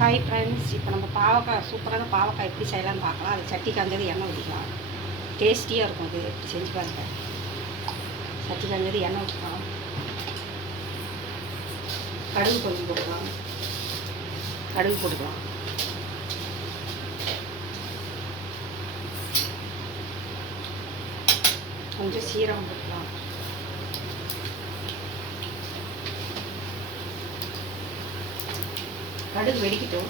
Hi friends, இப்போ நம்ம பாவக்காய் சூப்பரான பாவக்காய் எப்படி செய்யலாம்னு பார்க்கலாம். அது சட்டி காஞ்சது எண்ணெய் ஊற்றிக்கலாம். டேஸ்டியாக இருக்கும். அது எப்படி செஞ்சு பாருங்கள். சட்டி காஞ்சது எண்ணெய் ஊற்றிக்கலாம். கடுகு கொஞ்சம் போட்டுக்கலாம். கடுகு போட்டுக்கலாம். கொஞ்சம் சீரகம் போட்டுக்கலாம். கடுகு வெடிக்கட்டும்.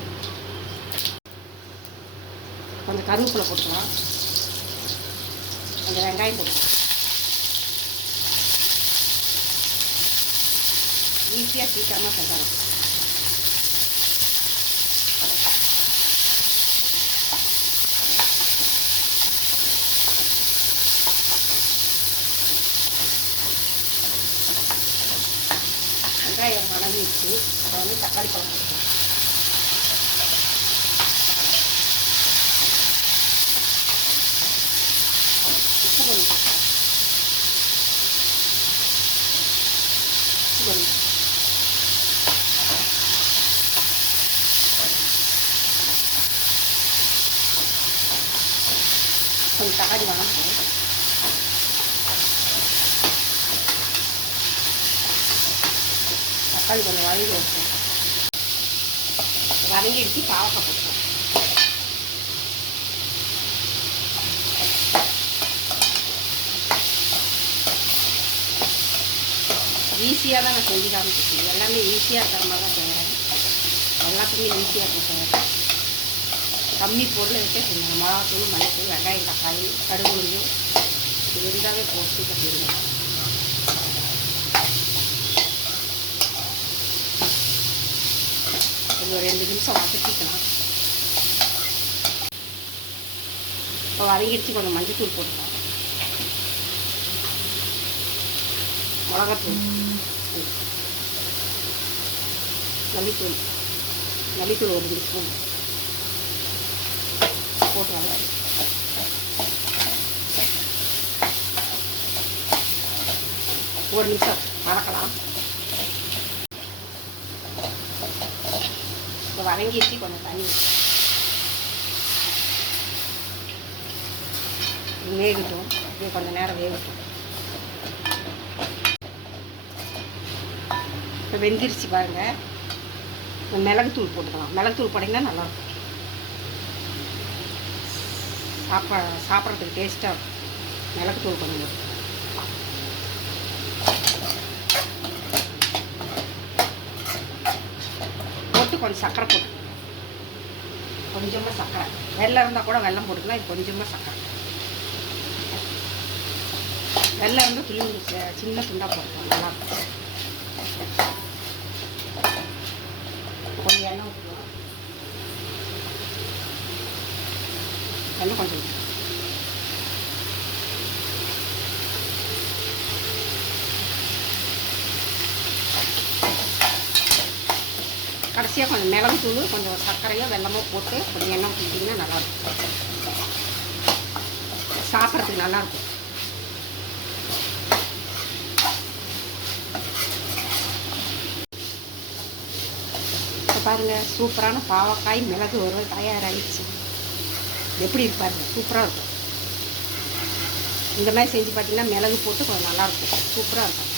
கொஞ்சம் கருவேப்பிலை போட்டுக்கலாம். கொஞ்சம் வெங்காயம் போட்டுக்கலாம். ஈஸியாக சீக்கிரமாக செஞ்சாலும் வெங்காயம் வதங்கிடுச்சு. அதை வந்து தக்காளி பழம் போட்டுக்கலாம். கொஞ்சம் தக்காளி வதங்கும். தக்காளி கொஞ்சம் வதங்கி வைப்போம். வதங்கி எடுத்து பாவக்காய் போட்டுக்கலாம். ஈஸியாக தான் நான் செஞ்சு காமிச்சிருக்கேன். எல்லாமே ஈஸியாக இருக்கிற மாதிரி தான் செய்கிறேன். எல்லாத்துக்குமே ஈஸியாக இருக்கும் செய்கிறேன். கம்மி பொருளை வச்சே செஞ்சேன். மிளகாத்தூள், மல்லித்தூள், வெங்காயம், தக்காளி, கடுகு உளுந்து இது இருந்தாவே போட்டு கட்டிடுங்க. இது ஒரு 2 நிமிஷம் வதக்கிக்கலாம். இப்போ வதங்கிடுச்சு. கொஞ்சம் மஞ்சத்தூள் போட்டுக்கலாம். மிளகாத்தூள், மல்லித்தூள் 1 ஸ்பூன் போட்டுருவாங்க. ஒரு நிமிஷம் வதக்கலாம். இப்போ வதங்கிடுச்சு. கொஞ்சம் தண்ணி வேகட்டும். அப்படியே கொஞ்சம் நேரம் வேகட்டும். இப்போ வெந்திரிச்சு பாருங்கள். மிளகுத்தூள் போட்டுக்கலாம். மிளகுத்தூள் போட்டிங்கன்னா நல்லாயிருக்கும். சாப்பிட்றதுக்கு டேஸ்ட்டாக இருக்கும். மிளகுத்தூள் கொஞ்சம் போட்டு கொஞ்சம் சர்க்கரை போட்டு, கொஞ்சமாக சர்க்கரை. வெள்ளம் இருந்தால் கூட வெல்லம் போட்டுக்கலாம். இது கொஞ்சமாக சர்க்கரை. வெள்ளம் இருந்தால் சின்ன துண்டாக போட்டுக்கலாம். நல்லாயிருக்கும். கொஞ்சம் எண்ணெய் ஊற்றலாம். எண்ணெய் கொஞ்சம் கடைசியாக கொஞ்சம் மிளகுத்தூள், கொஞ்சம் சர்க்கரையோ வெல்லமோ போட்டு கொஞ்சம் எண்ணெய் ஊற்றிட்டிங்கன்னா நல்லாயிருக்கும். சாப்பிட்றதுக்கு நல்லாயிருக்கும். இப்போ பாருங்கள், சூப்பரான பாவக்காய் மிளகு வறுவல் தயாராகிடுச்சு. எப்படி இருப்பாருங்க, சூப்பராக இருக்கும். இந்த மாதிரி செஞ்சு பார்த்தீங்கன்னா மிளகு போட்டு கொஞ்சம் நல்லாயிருக்கும். சூப்பராக இருக்கும்.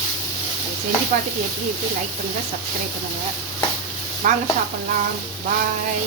அது செஞ்சு பார்த்துட்டு எப்படி இருக்குது லைக் பண்ணுங்கள், சப்ஸ்கிரைப் பண்ணுங்கள். வாங்க சாப்பிட்லாம். பாய்.